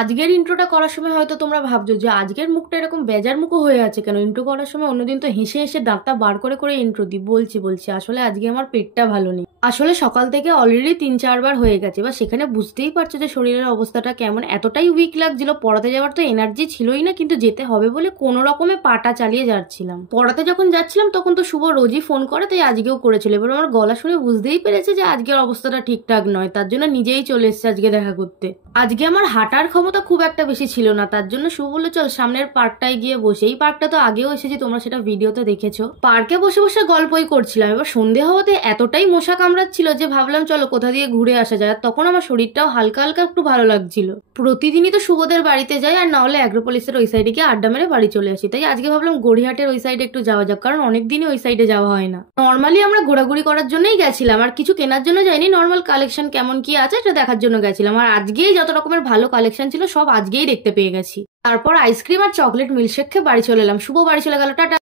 আজকের ইন্ট্রোটা করার সময় হয়তো তোমরা ভাবছো যে আজকের মুখটা এরকম বেজার মুখো হয়ে আছে কেন। ইন্ট্রো করার সময় অন্যদিন তো হেসে হেসে দাঁতটা বার করে করে ইন্ট্রো দিই। বলছি আসলে আজকে আমার পেটটা ভালো নেই। আসলে সকাল থেকে অলরেডি 3-4 বার হয়ে গেছে, বা সেখানে বুঝতেই পারছো যে শরীরের অবস্থাটা কেমন। এতটাই উইক লাগছিল, পড়াতে যাওয়ার তো এনার্জি ছিলই না, কিন্তু যেতে হবে বলে কোনো রকমে পাটা চালিয়ে যাচ্ছিলাম। পড়াতে যখন যাচ্ছিলাম তখন তো শুভ রোজই ফোন করে, তাই আজকেও করেছিল। এবার আমার গলা শুনে বুঝতেই পেরেছে যে আজকের অবস্থাটা ঠিকঠাক নয়, তার জন্য নিজেই চলে এসেছে আজকে দেখা করতে। আজকে আমার হাঁটার ক্ষমতা খুব একটা বেশি ছিল না, তার জন্য শুভ বললো চল সামনের পার্কটায় গিয়ে বসে। এই পার্কটা তো আগেও এসেছি, তোমরা সেটা ভিডিওতে দেখেছো। পার্কে বসে বসে গল্পই করছিলাম। এবার সন্ধে হওয়াতে এতটাই মশা কামড়াচ্ছিল যে ভাবলাম চলো কোথা দিয়ে ঘুরে আসা যায়। আর তখন আমার শরীরটাও হালকা হালকা একটু ভালো লাগছিল। প্রতিদিনই তো শুভদের বাড়িতে যাই, আর না হলে অ্যাগ্রোপলিসের ওই সাইডে গিয়ে আড্ডা মেরে বাড়ি চলে আসি। তাই আজকে ভাবলাম গড়িয়াহাটের ওই সাইডে একটু যাওয়া যাক, কারণ অনেকদিনই ওই সাইডে যাওয়া হয় না। নর্মালি আমরা ঘোরাঘুরি করার জন্যই গেছিলাম, আর কিছু কেনার জন্য যাইনি। নর্মাল কালেকশন কেমন কি আছে এটা দেখার জন্য গেছিলাম। আর আজকেই যত রকমের ভালো কালেকশন ছিল সব আজকেই দেখতে পেয়ে গেছি। তারপর আইসক্রিম আর চকলেট মিল্কশেক খেয়ে বাড়ি চলে এলাম। শুভ বাড়ি চলে গেল, টাটা।